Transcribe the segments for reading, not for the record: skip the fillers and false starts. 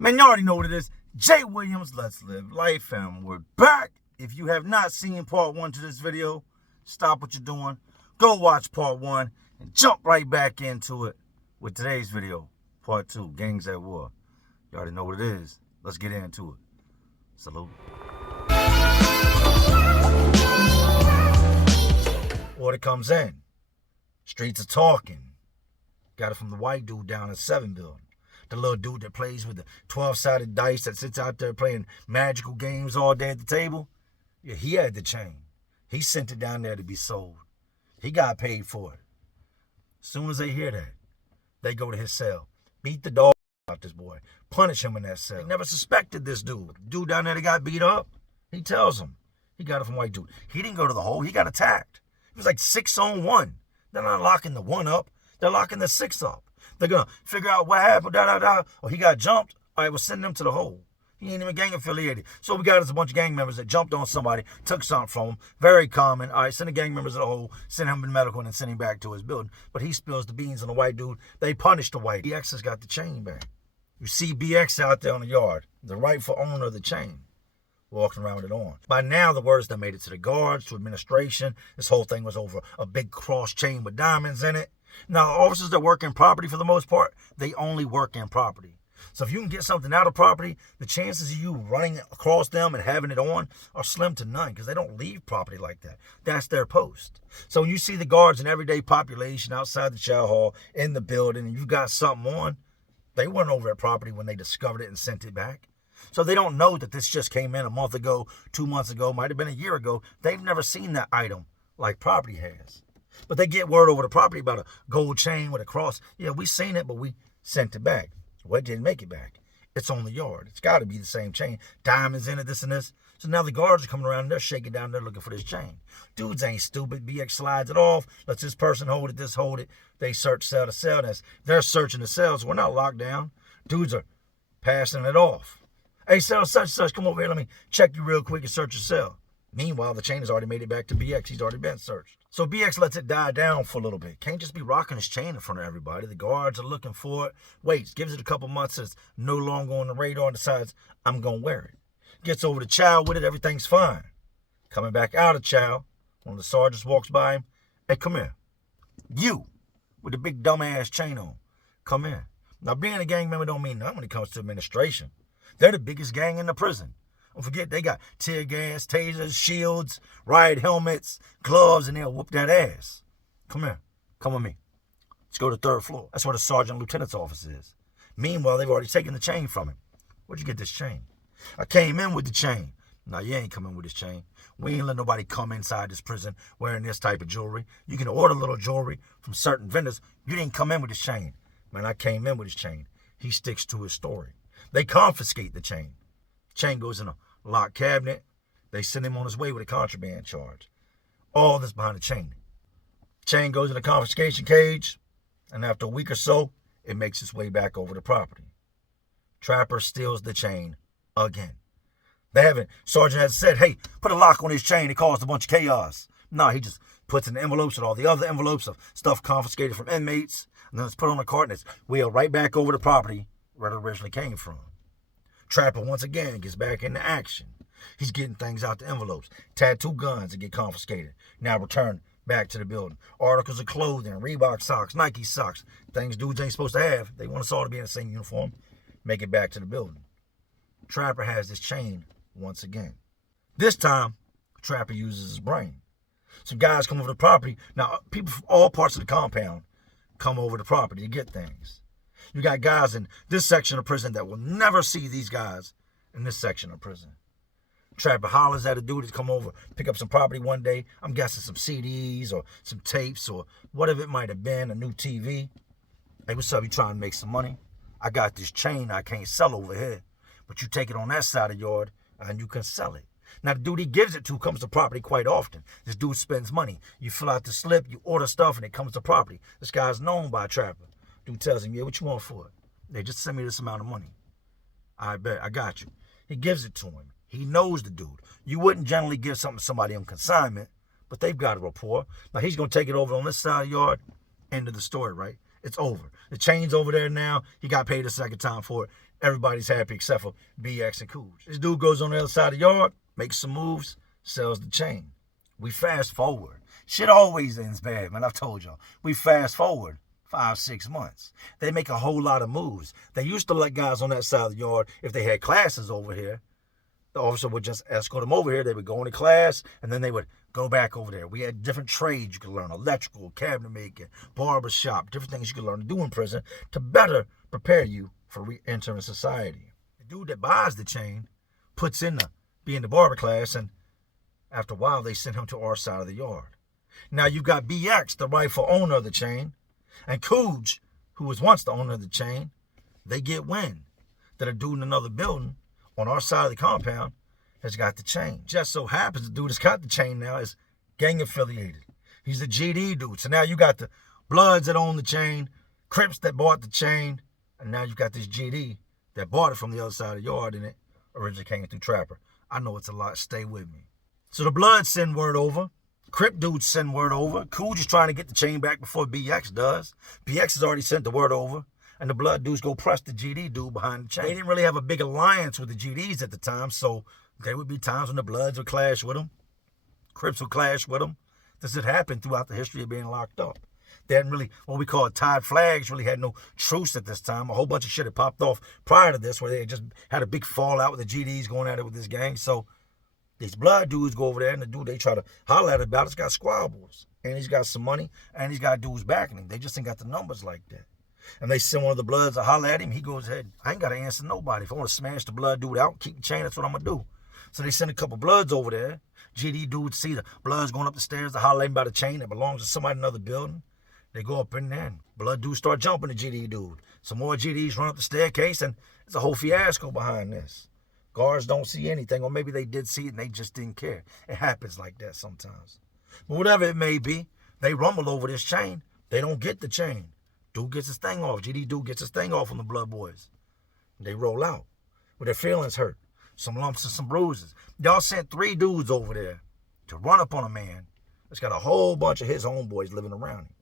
Man, you already know what it is. Jay Williams, Let's Live Life, and we're back. If you have not seen part 1 to this video, stop what you're doing. Go watch part 1 and jump right back into it with today's video, part 2, Gangs at War. You already know what it is. Let's get into it. Salute. Order comes in. Streets are talking. Got it from the white dude down in 7 building. The little dude that plays with the 12-sided dice that sits out there playing magical games all day at the table. Yeah, he had the chain. He sent it down there to be sold. He got paid for it. As soon as they hear that, they go to his cell. Beat the dog out this boy. Punish him in that cell. They never suspected this dude. The dude down there that got beat up, he tells him. He got it from white dude. He didn't go to the hole. He got attacked. It was like 6-on-1. They're not locking the 1 up. They're locking the 6 up. They're going to figure out what happened, or he got jumped. All right, we'll send him to the hole. He ain't even gang affiliated. So we got us a bunch of gang members that jumped on somebody, took something from him. Very common. All right, send the gang members to the hole, send him to medical, and then send him back to his building. But he spills the beans on the white dude. They punished the white. BX has got the chain back. You see BX out there on the yard, the rightful owner of the chain, walking around with it on. By now, the words that made it to the guards, to administration. This whole thing was over a big cross chain with diamonds in it. Now, officers that work in property, for the most part, they only work in property. So if you can get something out of property, the chances of you running across them and having it on are slim to none, because they don't leave property like that. That's their post. So when you see the guards and everyday population outside the chow hall, in the building, and you got something on, they weren't over at property when they discovered it and sent it back. So they don't know that this just came in a month ago, 2 months ago, might have been a year ago. They've never seen that item like property has. But they get word over the property about a gold chain with a cross. Yeah, we seen it, but we sent it back. Well, it didn't make it back. It's on the yard. It's got to be the same chain. Diamonds in it, this and this. So now the guards are coming around and they're shaking down. They're looking for this chain. Dudes ain't stupid. BX slides it off. Lets this person hold it, this hold it. They search cell to cell. They're searching the cells. We're not locked down. Dudes are passing it off. Hey, cell such, come over here. Let me check you real quick and search your cell. Meanwhile, the chain has already made it back to BX. He's already been searched. So BX lets it die down for a little bit. Can't just be rocking his chain in front of everybody. The guards are looking for it. Waits, gives it a couple months. It's no longer on the radar and decides, I'm going to wear it. Gets over to chow with it. Everything's fine. Coming back out of chow, one of the sergeants walks by him. Hey, come here. You, with the big dumbass chain on. Come here. Now, being a gang member don't mean nothing when it comes to administration. They're the biggest gang in the prison. Don't forget, they got tear gas, tasers, shields, riot helmets, gloves, and they'll whoop that ass. Come here. Come with me. Let's go to the 3rd floor. That's where the sergeant lieutenant's office is. Meanwhile, they've already taken the chain from him. Where'd you get this chain? I came in with the chain. No, you ain't coming with this chain. We ain't let nobody come inside this prison wearing this type of jewelry. You can order little jewelry from certain vendors. You didn't come in with this chain. Man, I came in with this chain. He sticks to his story. They confiscate the chain. Chain goes in a locked cabinet. They send him on his way with a contraband charge. All this behind the chain. Chain goes in the confiscation cage, and after a week or so, it makes its way back over the property. Trapper steals the chain again. Sergeant has said, hey, put a lock on his chain. It caused a bunch of chaos. No, he just puts in the envelopes with all the other envelopes of stuff confiscated from inmates, and then it's put on a cart and it's wheeled right back over the property where it originally came from. Trapper once again gets back into action. He's getting things out the envelopes. Tattoo guns that get confiscated, now returned back to the building. Articles of clothing, Reebok socks, Nike socks, things dudes ain't supposed to have. They want us all to be in the same uniform. Make it back to the building. Trapper has this chain once again. This time, Trapper uses his brain. Some guys come over the property. Now, people from all parts of the compound come over the property to get things. You got guys in this section of prison that will never see these guys in this section of prison. Trapper hollers at a dude to come over, pick up some property one day. I'm guessing some CDs or some tapes or whatever it might have been, a new TV. Hey, what's up? You trying to make some money? I got this chain I can't sell over here, but you take it on that side of the yard and you can sell it. Now, the dude he gives it to comes to property quite often. This dude spends money. You fill out the slip, you order stuff, and it comes to property. This guy's known by Trapper. Dude tells him, yeah, what you want for it? They just send me this amount of money. I bet, I got you. He gives it to him. He knows the dude. You wouldn't generally give something to somebody on consignment, but they've got a rapport. Now, he's going to take it over on this side of the yard. End of the story, right? It's over. The chain's over there now. He got paid a second time for it. Everybody's happy except for BX and Cooge. This dude goes on the other side of the yard, makes some moves, sells the chain. We fast forward. Shit always ends bad, man. I've told y'all. We fast forward 5-6 months. They make a whole lot of moves. They used to let guys on that side of the yard, if they had classes over here, the officer would just escort them over here. They would go into class, and then they would go back over there. We had different trades you could learn: electrical, cabinet making, barber shop, different things you could learn to do in prison to better prepare you for re-entering society. The dude that buys the chain puts in the be in the barber class, and after a while, they send him to our side of the yard. Now you got BX, the rightful owner of the chain, and Cooge, who was once the owner of the chain. They get wind that a dude in another building on our side of the compound has got the chain. Just so happens the dude that's got the chain now is gang affiliated. He's a GD dude. So now you got the Bloods that own the chain, Crips that bought the chain, and now you've got this GD that bought it from the other side of the yard, and it originally came through Trapper. I know it's a lot. Stay with me. So the Bloods send word over. Crip dudes send word over. Cooge is trying to get the chain back before BX does. BX has already sent the word over. And the Blood dudes go press the GD dude behind the chain. They didn't really have a big alliance with the GDs at the time, so there would be times when the Bloods would clash with them. Crips would clash with them. This had happened throughout the history of being locked up. They hadn't really, what we call tied flags, really had no truce at this time. A whole bunch of shit had popped off prior to this where they had just had a big fallout with the GDs going at it with this gang. So these Blood dudes go over there, and the dude they try to holler at about has got squabbles. And he's got some money, and he's got dudes backing him. They just ain't got the numbers like that. And they send one of the Bloods to holler at him. He goes ahead. I ain't got to answer nobody. If I want to smash the Blood dude out, keep the chain, that's what I'm going to do. So they send a couple Bloods over there. GD dudes see the Bloods going up the stairs to holler at him about a chain that belongs to somebody in another building. They go up in there, and Blood dudes start jumping the GD dude. Some more GDs run up the staircase, and there's a whole fiasco behind this. Guards don't see anything, or maybe they did see it and they just didn't care. It happens like that sometimes. But whatever it may be, they rumble over this chain. They don't get the chain. Dude gets his thing off. GD dude gets his thing off on the Blood boys. They roll out with their feelings hurt. Some lumps and some bruises. Y'all sent 3 dudes over there to run up on a man that's got a whole bunch of his homeboys living around him.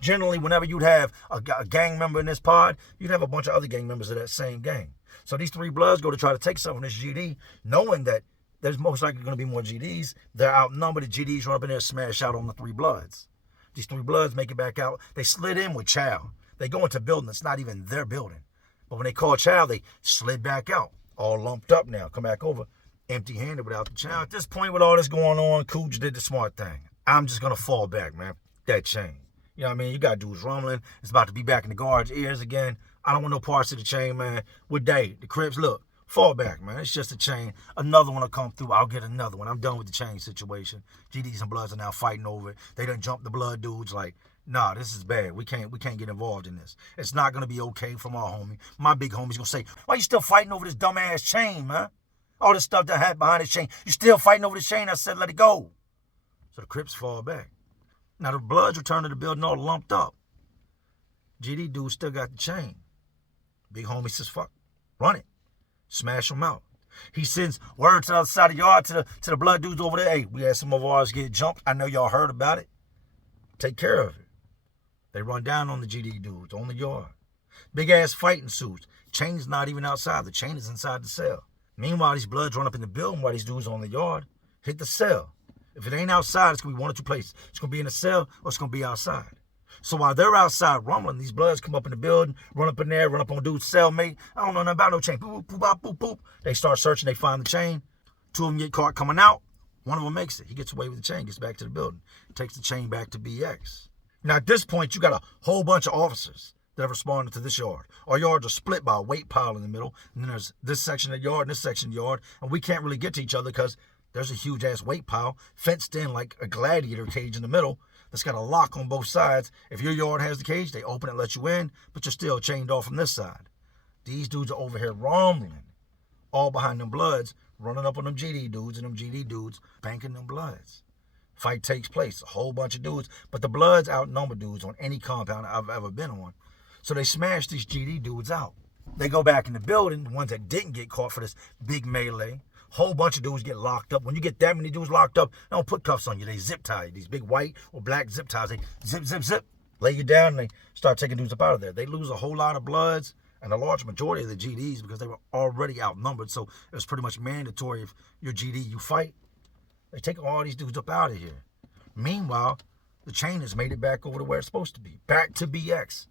Generally, whenever you'd have a gang member in this pod, you'd have a bunch of other gang members of that same gang. So these 3 Bloods go to try to take some of this GD, knowing that there's most likely going to be more GDs. They're outnumbered. The GDs run up in there and smash out on the 3 Bloods. These 3 Bloods make it back out. They slid in with Chow. They go into a building that's not even their building. But when they call Chow, they slid back out, all lumped up now, come back over empty-handed without the Chow. At this point, with all this going on, Cooge did the smart thing. I'm just going to fall back, man. That chain. You know what I mean? You got dudes rumbling. It's about to be back in the guard's ears again. I don't want no parts of the chain, man. With Day, the Crips, look, fall back, man. It's just a chain. Another one will come through. I'll get another one. I'm done with the chain situation. GDs and Bloods are now fighting over it. They done jumped the Blood dudes like, nah, this is bad. We can't get involved in this. It's not going to be okay from our homie. My big homie's going to say, why you still fighting over this dumbass chain, man? All this stuff that had behind this chain. You still fighting over this chain? I said, let it go. So the Crips fall back. Now the Bloods return to the building all lumped up. GD dude still got the chain. Big homie says, fuck, run it. Smash him out. He sends word to the other side of the yard to the Blood dudes over there. Hey, we had some of ours get jumped. I know y'all heard about it. Take care of it. They run down on the GD dudes on the yard. Big ass fighting suits. Chain's not even outside. The chain is inside the cell. Meanwhile, these Bloods run up in the building while these dudes on the yard. Hit the cell. If it ain't outside, it's going to be one or two places. It's going to be in the cell or it's going to be outside. So while they're outside rumbling, these Bloods come up in the building, run up in there, run up on dude's cellmate. I don't know nothing about no chain. Boop, boop, boop, boop, boop. They start searching. They find the chain. 2 of them get caught coming out. One of them makes it. He gets away with the chain, gets back to the building, takes the chain back to BX. Now, at this point, you got a whole bunch of officers that have responded to this yard. Our yards are split by a weight pile in the middle. And then there's this section of the yard and this section of the yard. And we can't really get to each other because there's a huge-ass weight pile fenced in like a gladiator cage in the middle that's got a lock on both sides. If your yard has the cage, they open it, let you in, but you're still chained off from this side. These dudes are over here rumbling, all behind them Bloods, running up on them GD dudes, and them GD dudes banking them Bloods. Fight takes place, a whole bunch of dudes, but the Bloods outnumber dudes on any compound I've ever been on. So they smash these GD dudes out. They go back in the building, the ones that didn't get caught for this big melee. Whole bunch of dudes get locked up. When you get that many dudes locked up, they don't put cuffs on you. They zip tie you. These big white or black zip ties. They zip, zip, zip, lay you down, and they start taking dudes up out of there. They lose a whole lot of Bloods, And a large majority of the GDs, because they were already outnumbered, so it was pretty much mandatory if you're GD, you fight. They take all these dudes up out of here. Meanwhile, the chain has made it back over to where it's supposed to be. Back to BX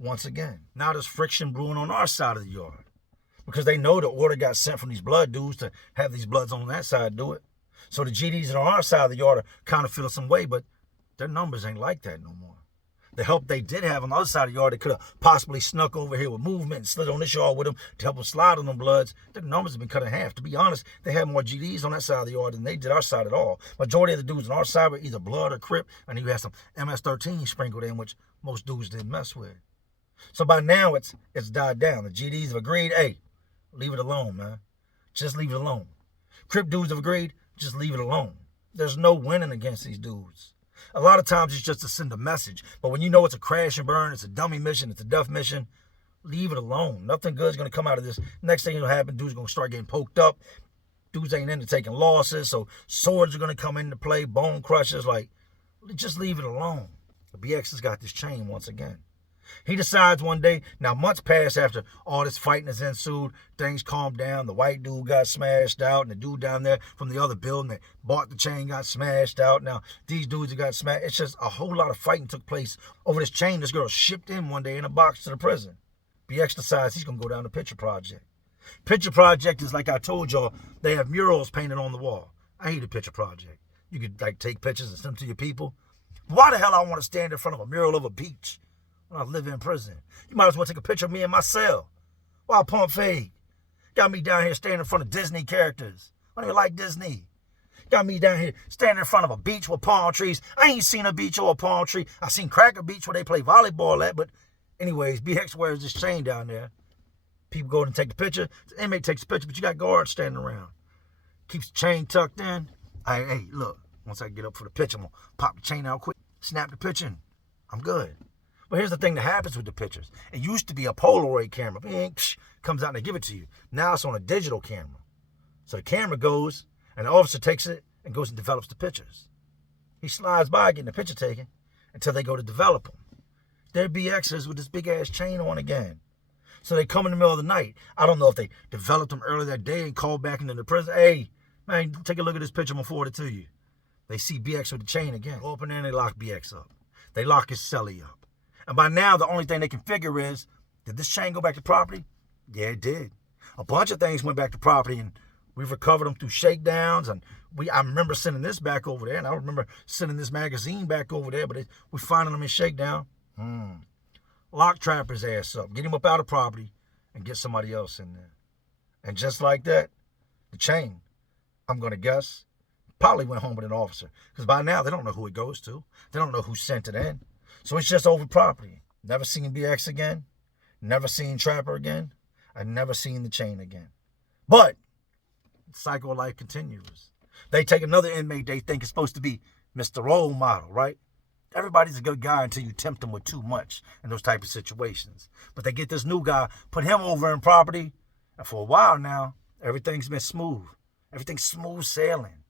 once again. Now there's friction brewing on our side of the yard, because they know the order got sent from these blood dudes to have these bloods on that side do it. So the GDs that are on our side of the yard are kind of feeling some way, but their numbers ain't like that no more. The help they did have on the other side of the yard, they could have possibly snuck over here with movement and slid on this yard with them to help them slide on them bloods. Their numbers have been cut in half. To be honest, they had more GDs on that side of the yard than they did our side at all. Majority of the dudes on our side were either blood or crip, and you had some MS-13 sprinkled in, which most dudes didn't mess with. So by now, it's died down. The GDs have agreed, hey, leave it alone, man. Just leave it alone. Crip dudes have agreed, just leave it alone. There's no winning against these dudes. A lot of times it's just to send a message. But when you know it's a crash and burn, it's a dummy mission, it's a death mission, leave it alone. Nothing good is going to come out of this. Next thing that'll happen, dudes are going to start getting poked up. Dudes ain't into taking losses, so swords are going to come into play, bone crushers. Like, just leave it alone. The BX has got this chain once again. He decides one day, now months pass after all this fighting has ensued, things calmed down, the white dude got smashed out, and the dude down there from the other building that bought the chain got smashed out. Now, these dudes that got smashed, it's just a whole lot of fighting took place over this chain this girl shipped in one day in a box to the prison. BX decides he's going to go down to Picture Project. Picture Project is, like I told y'all, they have murals painted on the wall. I hate a Picture Project. You could, like, take pictures and send them to your people. Why the hell I want to stand in front of a mural of a beach when I live in prison? You might as well take a picture of me in my cell while I pump fake. Got me down here standing in front of Disney characters. I don't even like Disney. Got me down here standing in front of a beach with palm trees. I ain't seen a beach or a palm tree. I seen Cracker Beach where they play volleyball at, but anyways, BX wears this chain down there. People go and take the picture. The inmate takes the picture, but you got guards standing around. Keeps the chain tucked in. Hey, look, once I get up for the picture, I'm going to pop the chain out quick, snap the picture, and I'm good. But here's the thing that happens with the pictures. It used to be a Polaroid camera. Comes out and they give it to you. Now it's on a digital camera. So the camera goes, and the officer takes it and goes and develops the pictures. He slides by getting the picture taken until they go to develop them. They're BXers with this big-ass chain on again. So they come in the middle of the night. I don't know if they developed them earlier that day and called back into the prison. Hey, man, take a look at this picture. I'm going to forward it to you. They see BX with the chain again. Go up in there and they lock BX up. They lock his celly up. And by now, the only thing they can figure is, did this chain go back to property? Yeah, it did. A bunch of things went back to property, and we've recovered them through shakedowns. And I remember sending this back over there, and I remember sending this magazine back over there, but we're finding them in shakedown. Lock Trapper's ass up. Get him up out of property and get somebody else in there. And just like that, the chain, I'm going to guess, probably went home with an officer. Because by now, they don't know who it goes to. They don't know who sent it in. So it's just over property. Never seen BX again. Never seen Trapper again. I never seen the chain again. But the cycle of life continues. They take another inmate they think is supposed to be Mr. Role Model, right? Everybody's a good guy until you tempt them with too much in those type of situations. But they get this new guy, put him over in property, and for a while now, everything's been smooth. Everything's smooth sailing.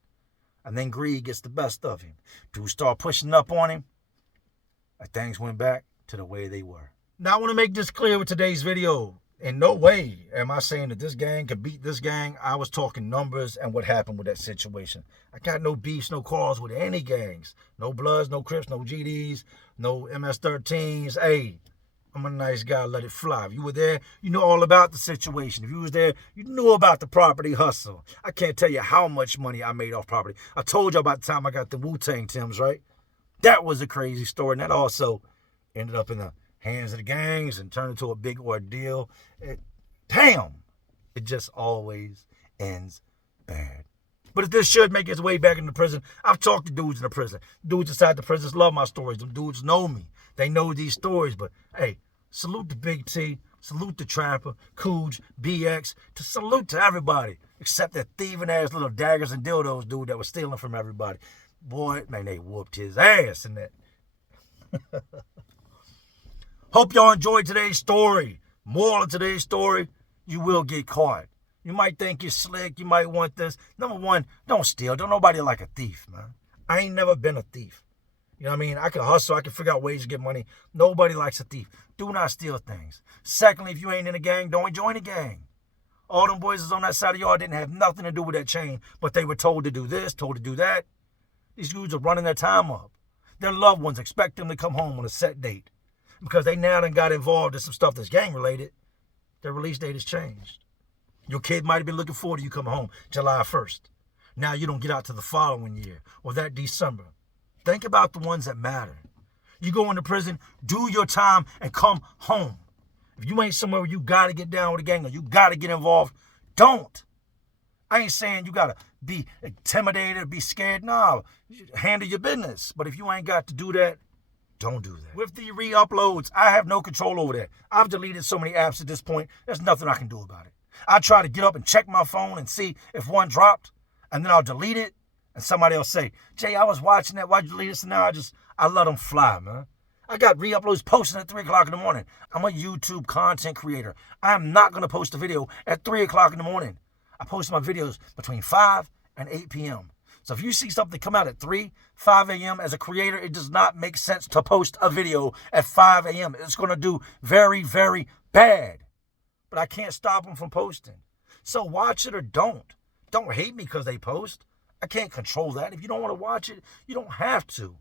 And then greed gets the best of him. Dudes start pushing up on him, and things went back to the way they were. Now, I want to make this clear with today's video. In no way am I saying that this gang could beat this gang. I was talking numbers and what happened with that situation. I got no beefs, no quarrels with any gangs. No Bloods, no Crips, no GDs, no MS-13s. Hey, I'm a nice guy, let it fly. If you were there, you know all about the situation. If you was there, you knew about the property hustle. I can't tell you how much money I made off property. I told you about the time I got the Wu-Tang Tims, right? That was a crazy story, and that also ended up in the hands of the gangs and turned into a big ordeal. Damn! It just always ends bad. But if this should make its way back into prison, I've talked to dudes in the prison. Dudes inside the prisons love my stories. Them dudes know me. They know these stories. But, hey, salute to Big T. Salute to Trapper, Cooge, BX. To salute to everybody. Except that thieving-ass little daggers and dildos dude that was stealing from everybody. Boy, man, they whooped his ass in that. Hope y'all enjoyed today's story. Moral of today's story, you will get caught. You might think you're slick. You might want this. Number one, don't steal. Don't nobody like a thief, man. I ain't never been a thief. You know what I mean? I can hustle. I can figure out ways to get money. Nobody likes a thief. Do not steal things. Secondly, if you ain't in a gang, don't join a gang. All them boys is on that side of y'all didn't have nothing to do with that chain, but they were told to do this, told to do that. These dudes are running their time up. Their loved ones expect them to come home on a set date. Because they now done got involved in some stuff that's gang-related, their release date has changed. Your kid might have been looking forward to you coming home July 1st. Now you don't get out to the following year or that December. Think about the ones that matter. You go into prison, do your time, and come home. If you ain't somewhere where you got to get down with a gang or you got to get involved, don't. I ain't saying you got to be intimidated or be scared. No, handle your business. But if you ain't got to do that, don't do that. With the re-uploads, I have no control over that. I've deleted so many apps at this point, there's nothing I can do about it. I try to get up and check my phone and see if one dropped, and then I'll delete it, and somebody else say, Jay, I was watching that. Why'd you delete it? So now I let them fly, man. I got re-uploads posting at 3 o'clock in the morning. I'm a YouTube content creator. I'm not going to post a video at 3 o'clock in the morning. I post my videos between 5 and 8 p.m. So if you see something come out at 3, 5 a.m. as a creator, it does not make sense to post a video at 5 a.m. It's going to do very, very bad. But I can't stop them from posting. So watch it or don't. Don't hate me because they post. I can't control that. If you don't want to watch it, you don't have to.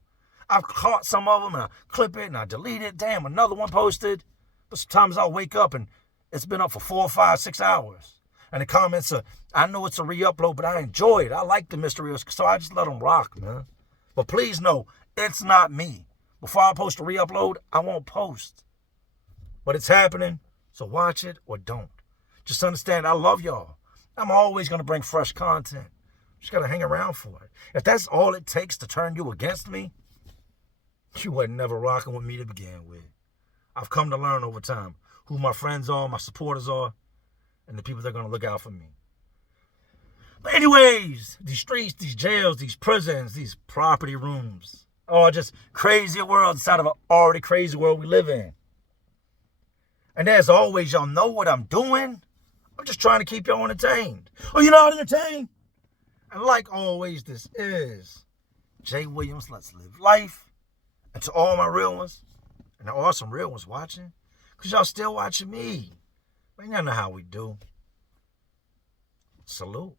I've caught some of them and I clip it and I delete it. Damn, another one posted. But sometimes I'll wake up and it's been up for 4, 5, 6 hours. And the comments are, I know it's a re-upload, but I enjoy it. I like the mystery, so I just let them rock, man. But please know, it's not me. Before I post a re-upload, I won't post. But it's happening, so watch it or don't. Just understand, I love y'all. I'm always going to bring fresh content. Just got to hang around for it. If that's all it takes to turn you against me, you wasn't never rocking with me to begin with. I've come to learn over time who my friends are, my supporters are, and the people that are going to look out for me. But anyways, these streets, these jails, these prisons, these property rooms, are just crazy world inside of an already crazy world we live in. And as always, y'all know what I'm doing. I'm just trying to keep y'all entertained. Oh, you're not entertained? And like always, this is Jay Williams, Let's Live Life. And to all my real ones, and there are some real ones watching, because y'all still watching me. Man, y'all know how we do. Salute.